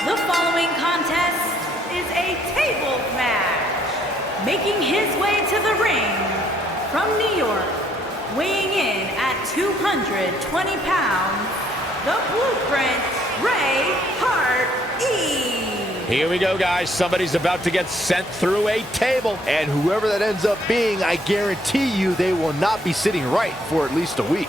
The following contest is a tables match. Making his way to the ring from New York, weighing in at 220 pounds, the Blueprint, Ray Hart-E. Here we go, guys. Somebody's about to get sent through a table. And whoever that ends up being, I guarantee you they will not be sitting right for at least a week.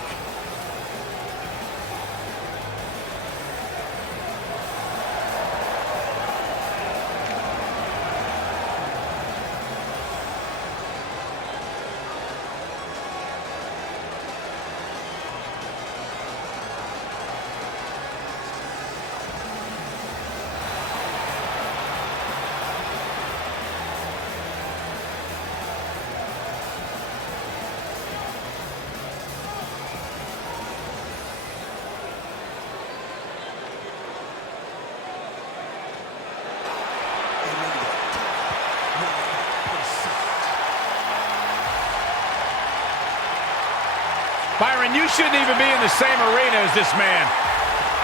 Byron, you shouldn't even be in the same arena as this man.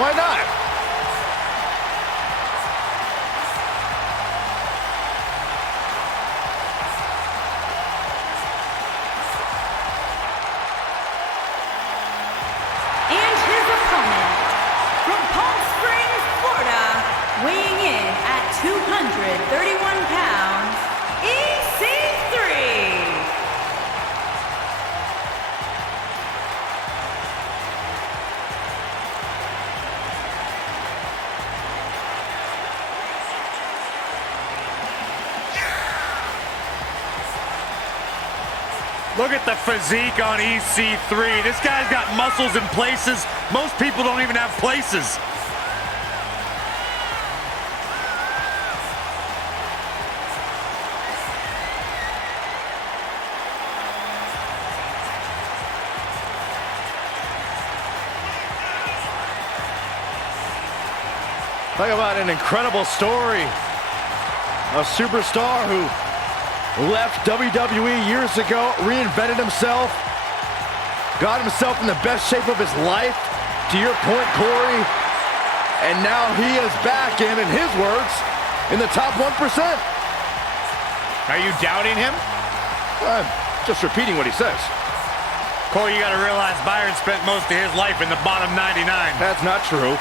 Why not? And his opponent, from Palm Springs, Florida, weighing in at 231 pounds, EC3. Look at the physique on EC3. This guy's got muscles in places most people don't even have places. Talk about an incredible story. A superstar who left WWE years ago, reinvented himself, got himself in the best shape of his life, to your point, Corey, and now he is back in his words, in the top 1%. Are you doubting him? I'm just repeating what he says. Corey, you gotta realize Byron spent most of his life in the bottom 99. That's not true.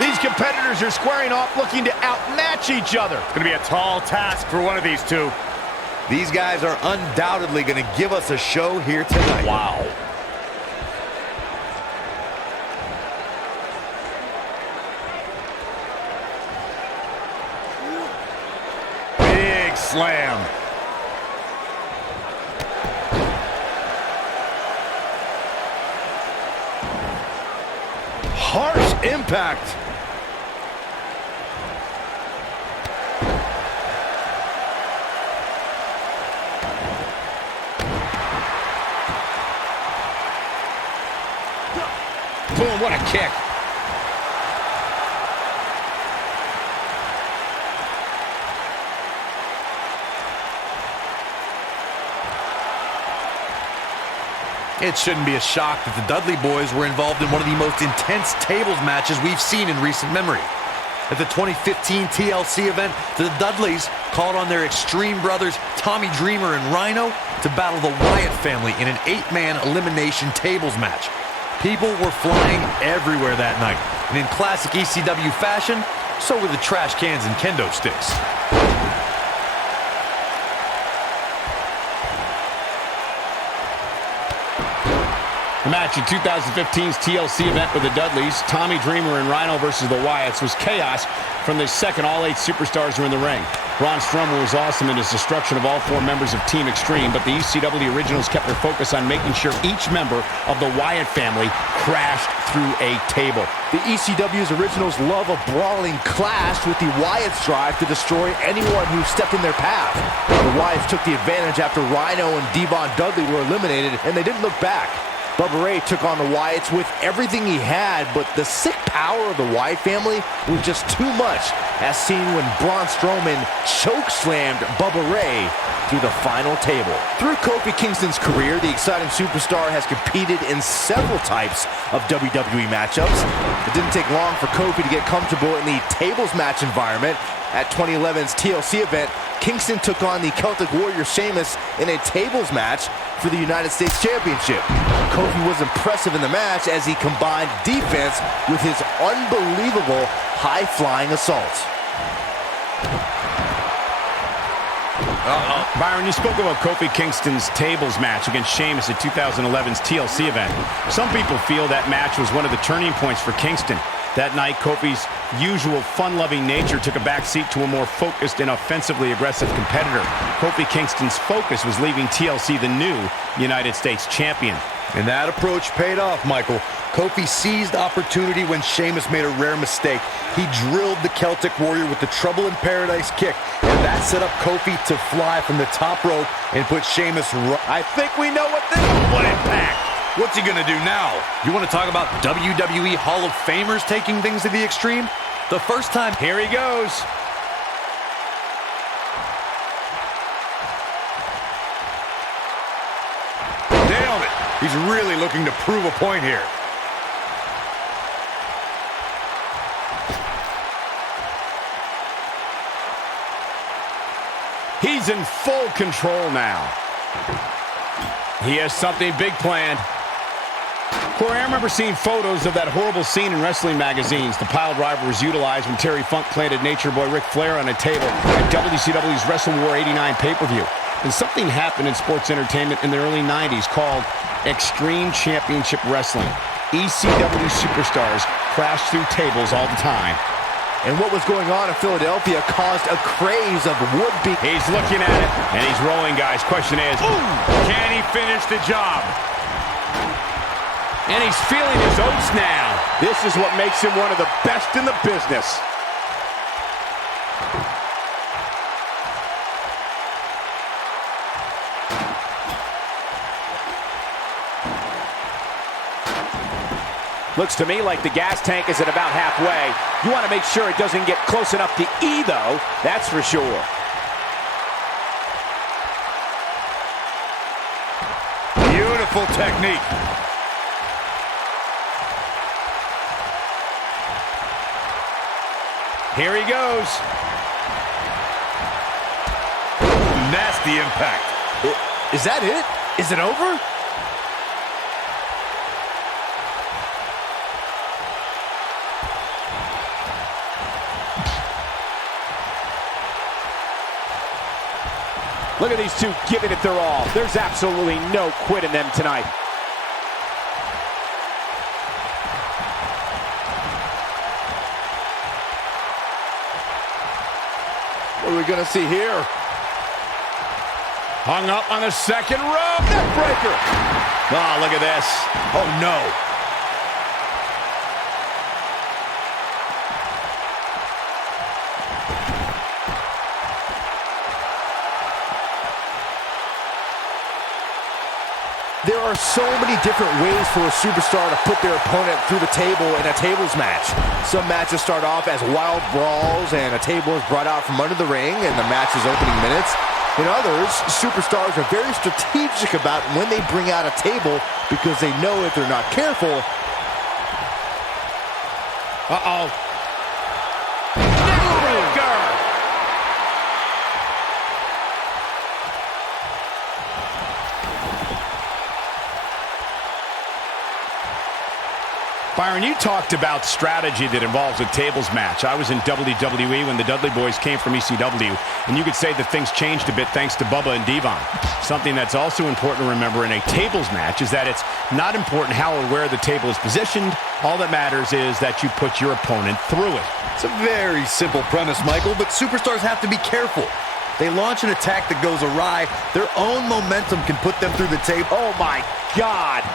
These competitors are squaring off, looking to outmatch each other. It's gonna be a tall task for one of these two. These guys are undoubtedly going to give us a show here tonight. Wow. Big slam. Harsh impact. Boom, what a kick. It shouldn't be a shock that the Dudley boys were involved in one of the most intense tables matches we've seen in recent memory. At the 2015 TLC event, the Dudleys called on their Extreme brothers Tommy Dreamer and Rhino to battle the Wyatt family in an 8-man elimination tables match. People were flying everywhere that night, and in classic ECW fashion, so were the trash cans and kendo sticks. The match in 2015's TLC event with the Dudleys, Tommy Dreamer and Rhino versus the Wyatts, was chaos from the second all 8 superstars were in the ring. Braun Strowman was awesome in his destruction of all 4 members of Team Extreme, but the ECW originals kept their focus on making sure each member of the Wyatt family crashed through a table. The ECW's originals love a brawling clash, with the Wyatts drive to destroy anyone who stepped in their path. The Wyatts took the advantage after Rhino and Devon Dudley were eliminated, and they didn't look back. Bubba Ray took on the Wyatts with everything he had, but the sick power of the Wyatt family was just too much, as seen when Braun Strowman choke-slammed Bubba Ray through the final table. Through Kofi Kingston's career, the exciting superstar has competed in several types of WWE matchups. It didn't take long for Kofi to get comfortable in the tables match environment. At 2011's TLC event, Kingston took on the Celtic Warrior Sheamus in a tables match for the United States Championship. Kofi was impressive in the match as he combined defense with his unbelievable high-flying assaults. Byron, you spoke about Kofi Kingston's tables match against Sheamus at 2011's TLC event. Some people feel that match was one of the turning points for Kingston. That night, Kofi's usual fun-loving nature took a backseat to a more focused and offensively aggressive competitor. Kofi Kingston's focus was leaving TLC the new United States champion. And that approach paid off, Michael. Kofi seized opportunity when Sheamus made a rare mistake. He drilled the Celtic Warrior with the Trouble in Paradise kick, and that set up Kofi to fly from the top rope and put Sheamus right. I think we know what this is. What impact! What's he gonna do now? You want to talk about WWE Hall of Famers taking things to the extreme? The first time... Here he goes. Nailed it. He's really looking to prove a point here. He's in full control now. He has something big planned. Corey, I remember seeing photos of that horrible scene in wrestling magazines. The pile driver was utilized when Terry Funk planted Nature Boy Ric Flair on a table at WCW's Wrestle War 89 pay-per-view. And something happened in sports entertainment in the early 90s called Extreme Championship Wrestling. ECW superstars crashed through tables all the time. And what was going on in Philadelphia caused a craze of would-be... He's looking at it, and he's rolling, guys. Question is, Can he finish the job? and he's feeling his oats now. This is what makes him one of the best in the business. Looks to me like the gas tank is at about halfway. You want to make sure it doesn't get close enough to E, though. That's for sure. Beautiful technique. Here he goes. Nasty impact. Is that it? Is it over? Look at these two giving it their all. There's absolutely no quit in them tonight. What are we going to see here? Hung up on the second rope. Neckbreaker. Oh, look at this. Oh, no. There are so many different ways for a superstar to put their opponent through the table in a tables match. Some matches start off as wild brawls and a table is brought out from under the ring in the match's opening minutes. In others, superstars are very strategic about when they bring out a table because they know if they're not careful. Uh-oh. Neckbreaker! Byron, you talked about strategy that involves a tables match. I was in WWE when the Dudley Boys came from ECW, and you could say that things changed a bit thanks to Bubba and Devon. Something that's also important to remember in a tables match is that it's not important how or where the table is positioned. All that matters is that you put your opponent through it. It's a very simple premise, Michael, but superstars have to be careful. They launch an attack that goes awry, their own momentum can put them through the table. Oh my God.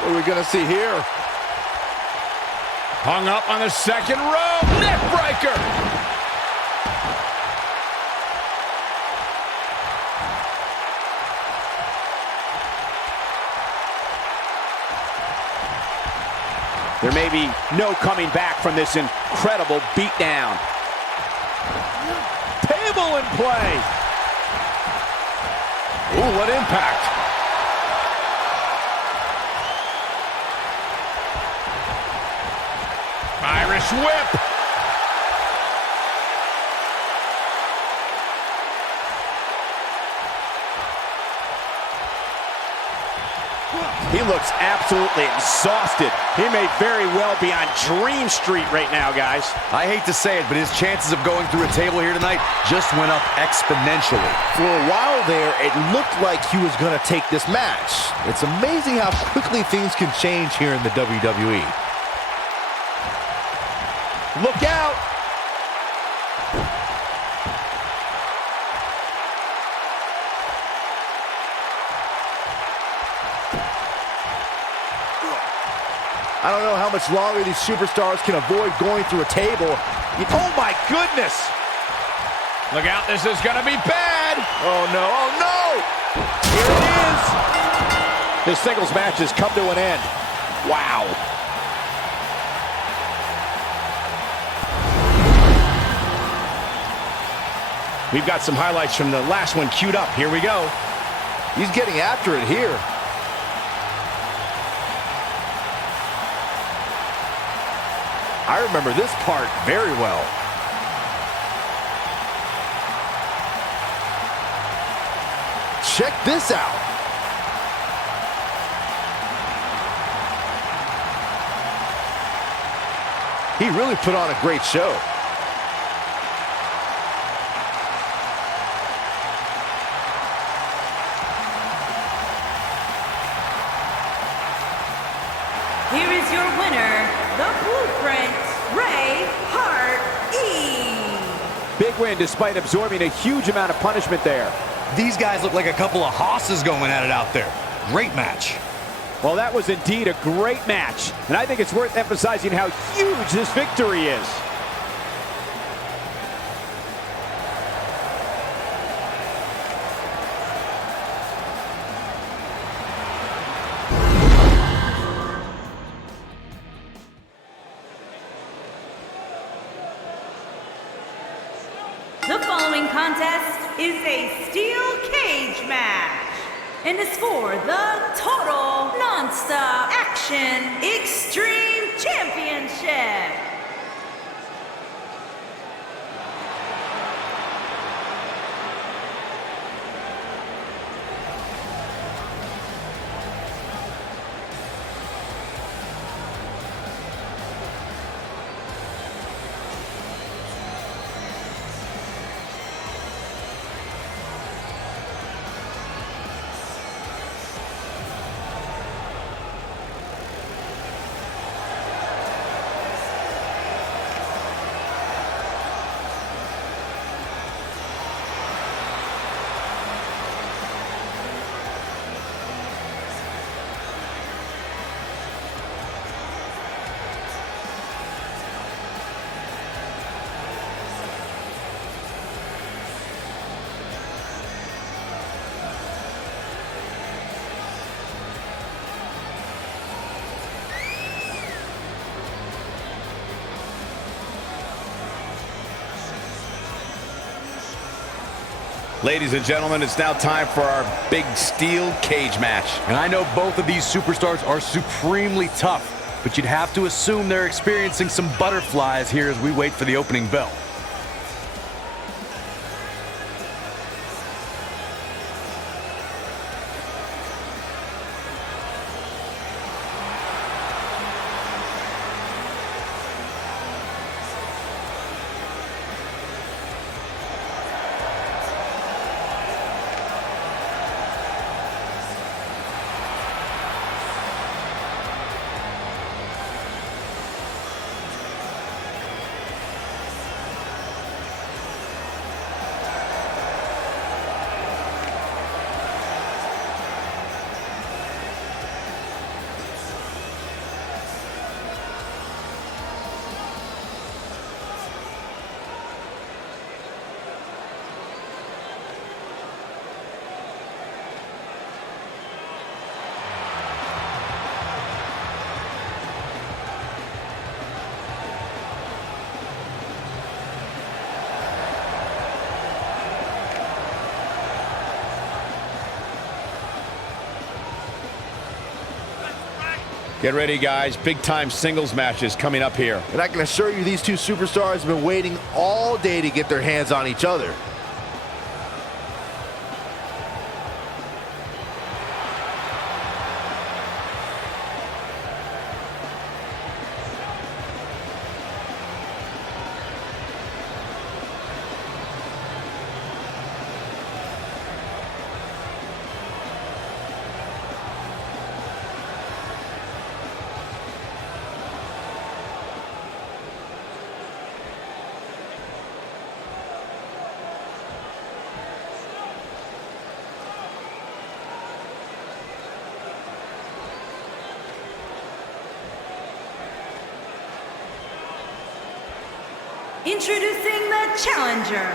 What are we going to see here? Hung up on the second rope. Neck breaker. There may be no coming back from this incredible beatdown. Table in play. Ooh, what impact. Irish whip. He looks absolutely exhausted. He may very well be on Dream Street right now, guys. I hate to say it, but his chances of going through a table here tonight just went up exponentially. For a while there, it looked like he was going to take this match. It's amazing how quickly things can change here in the WWE. Look out! I don't know how much longer these superstars can avoid going through a table. Oh my goodness! Look out, this is gonna be bad! Oh no, oh no! Here it is! This singles match has come to an end. Wow. We've got some highlights from the last one queued up. Here we go. He's getting after it here. I remember this part very well. Check this out. He really put on a great show. Here is your winner, the Blueprint, Ray Hart-E. Big win despite absorbing a huge amount of punishment there. These guys look like a couple of hosses going at it out there. Great match. Well, that was indeed a great match, and I think it's worth emphasizing how huge this victory is. The following contest is a steel cage match and is for the Total Nonstop Action Extreme Championship. Ladies and gentlemen, it's now time for our big steel cage match. And I know both of these superstars are supremely tough, but you'd have to assume they're experiencing some butterflies here as we wait for the opening bell. Get ready, guys. Big-time singles matches coming up here. And I can assure you these two superstars have been waiting all day to get their hands on each other. Introducing the challenger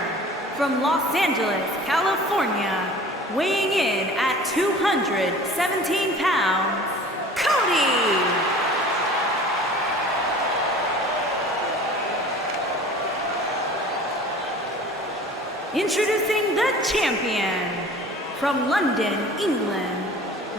from Los Angeles, California, weighing in at 217 pounds, Cody! Introducing the champion from London, England,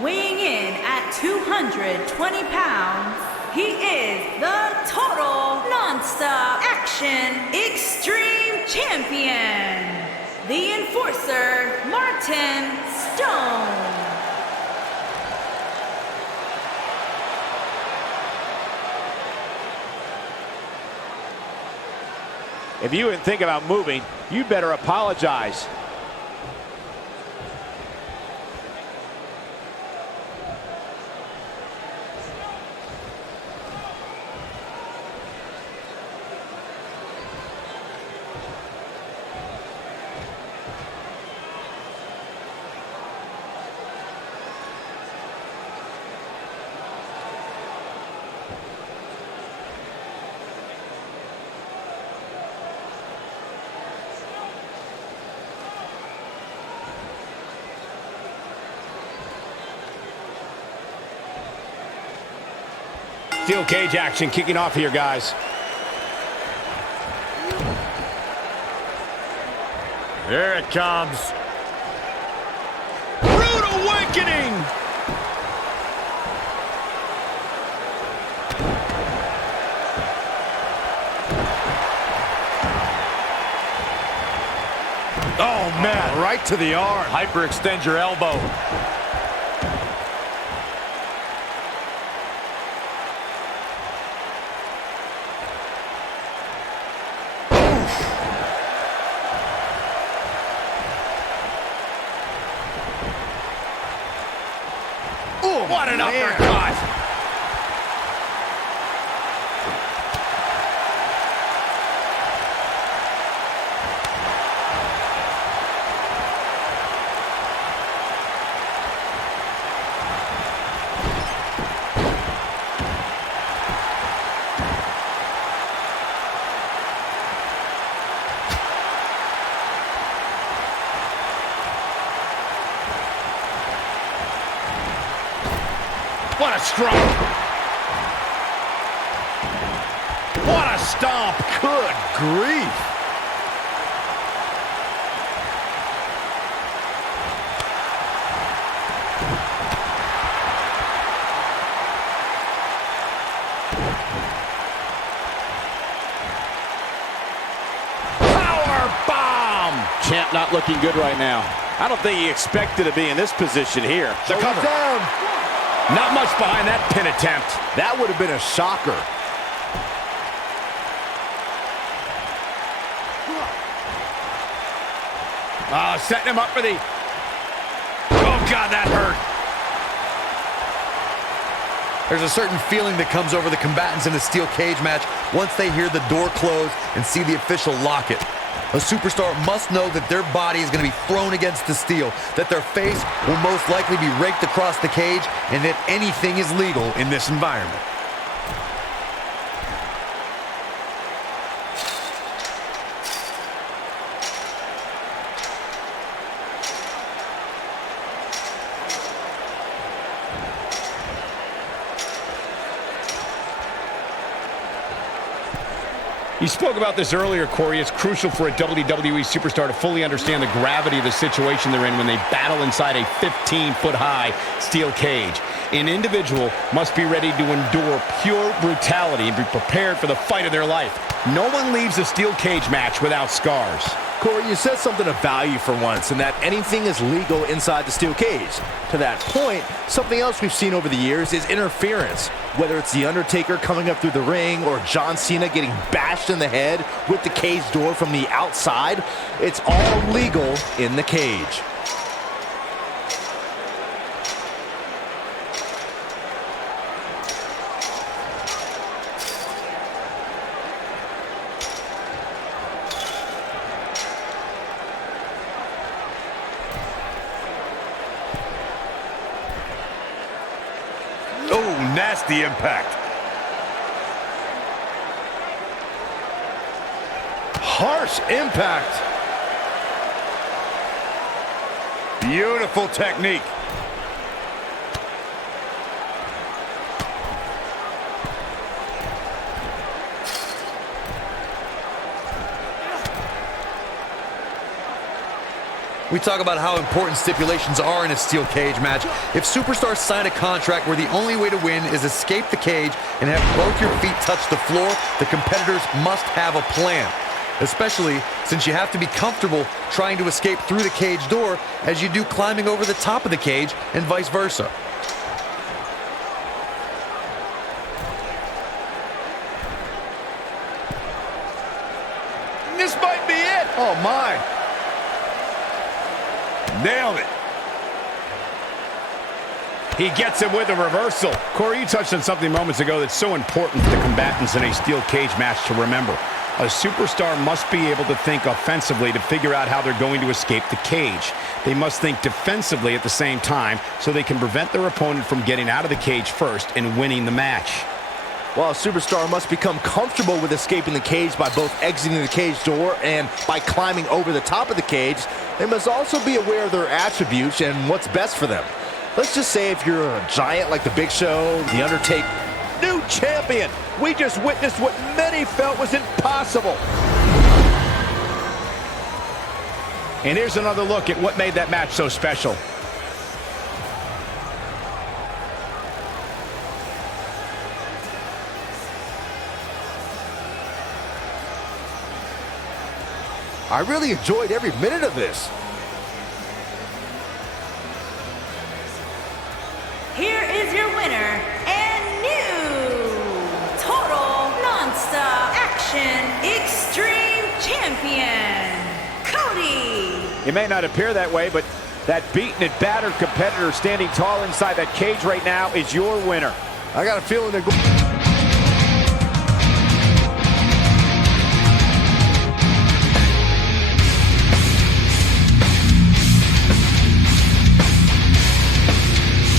weighing in at 220 pounds, he is the Total Nonstop Action Extreme Champion, the Enforcer, Martin Stone. If you even think about moving, you better apologize. Steel cage action kicking off here, guys. Here it comes. Rude awakening! Oh, man. Right to the arm. Hyperextend your elbow. What an uppercut! What a strike! What a stomp! Good grief! Power bomb! Champ not looking good right now. I don't think he expected to be in this position here. The cover. Down. Not much behind that pin attempt. That would have been a shocker. Setting him up for the... Oh, God, that hurt. There's a certain feeling that comes over the combatants in a steel cage match once they hear the door close and see the official lock it. A superstar must know that their body is going to be thrown against the steel, that their face will most likely be raked across the cage, and that anything is legal in this environment. You spoke about this earlier, Corey. It's crucial for a WWE superstar to fully understand the gravity of the situation they're in when they battle inside a 15-foot-high steel cage. An individual must be ready to endure pure brutality and be prepared for the fight of their life. No one leaves a steel cage match without scars. Corey, you said something of value for once, in that anything is legal inside the steel cage. To that point, something else we've seen over the years is interference. Whether it's The Undertaker coming up through the ring or John Cena getting bashed in the head with the cage door from the outside, it's all legal in the cage. Nasty impact. Harsh impact. Beautiful technique. We talk about how important stipulations are in a steel cage match. If superstars sign a contract where the only way to win is escape the cage and have both your feet touch the floor, the competitors must have a plan. Especially since you have to be comfortable trying to escape through the cage door as you do climbing over the top of the cage and vice versa. This might be it. Oh, my. Nailed it. He gets him with a reversal. Corey, you touched on something moments ago that's so important for the combatants in a steel cage match to remember. A superstar must be able to think offensively to figure out how they're going to escape the cage. They must think defensively at the same time so they can prevent their opponent from getting out of the cage first and winning the match. While a superstar must become comfortable with escaping the cage by both exiting the cage door and by climbing over the top of the cage, they must also be aware of their attributes and what's best for them. Let's just say if you're a giant like The Big Show, The Undertaker. New champion. We just witnessed what many felt was impossible. And here's another look at what made that match so special. I really enjoyed every minute of this. Here is your winner and new total non-stop action extreme champion, Cody. It may not appear that way, but that beaten and battered competitor standing tall inside that cage right now is your winner. I got a feeling they're going...